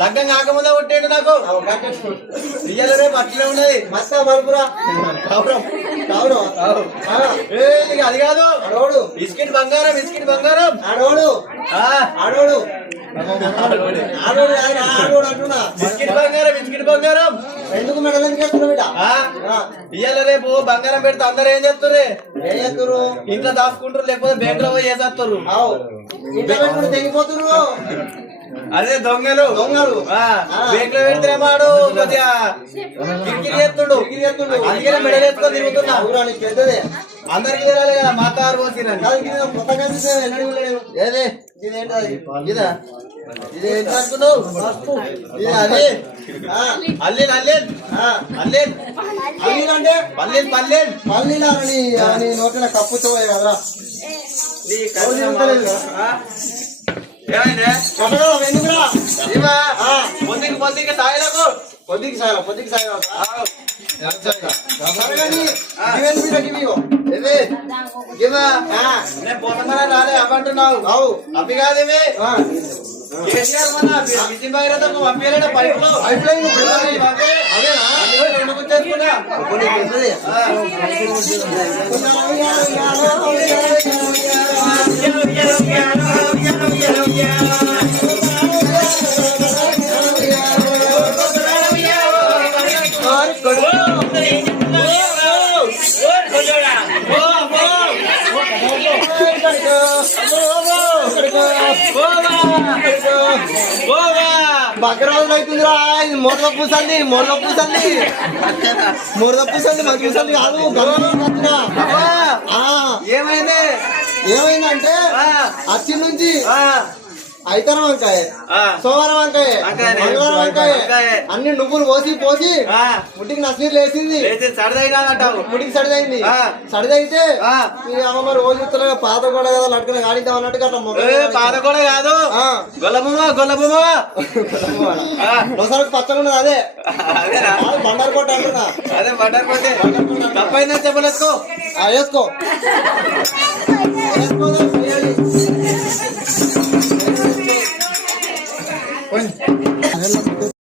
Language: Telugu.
లగ్గం కాకముందే కొట్టేయండి నాకు ఇయ్యాల రేపు అట్లనే ఉన్నది మస్తా మలుపురా కావురం అది కాదు ఆడోడు బిస్కెట్ బంగారం ఆడోడు ఆడోడు ఆడోడు ఆడోడు అంటున్నా బిస్కెట్ బంగారం ఎందుకు మెడల్ ఎందుకు వేస్తున్నావు బిడ్డ ఇయ్యాల రేపు బంగారం పెడితే అందరు ఏం చేస్తారు ఏం చేస్తారు ఇంట్లో దాచుకుంటారు లేకపోతే బ్యాంక్ లో పోయి చేసేస్తారు ఇంట్లో పెట్టుకుంటే తెగిపోతున్నారు అదే దొంగలు బ్యాంక్ లో పెడితే మాడు కొద్దిగా కిరికిరి చేస్తుండు అందుకనే మెడల్ ఎత్తుకొని తిరుగుతున్నా పెద్దదే అందరికి తెలియాలి కదా మాతారు పోసిరని ఏదే ఇదా ఇది ఏం అనుకున్నావు ఇది అది అల్లేన్ అంటే పల్లీలు నోట్ల కప్పుతో కదరా పొద్దుకి సాయలకు పొద్దుకి సాయి నేను పొందమని రాలే అవ్వంటున్నావు అవి కాదేవి కేసీఆర్ మన విజయ్ భగీరథకు పంపించాలే పైపులు చేసుకున్నా బగ్గరాజులు అవుతుందిరా ఇది మొరద పూసండి కాదు ఏమైందంటే అచ్చి నుంచి ఐతరం వంకాయ సోమవారం వంకాయ మంగళవారం వంకాయ అన్ని నువ్వులు పోసి ముట్టికి నసీర్లు వేసింది ముట్టికి సడిదైంది సడిదైతే అమ్మ రోజు పాత కూడా కదా లట్టుకుని గాడిద్దాం అన్నట్టు అట్లా పాత కూడా కాదు గొల్లబొమ్మ ఒకసారి పచ్చగా ఉన్నది అదే బండారు కోట అంటున్నా అదే బండారు కోట తప్పైందని చెప్పలేసుకో వేసుకో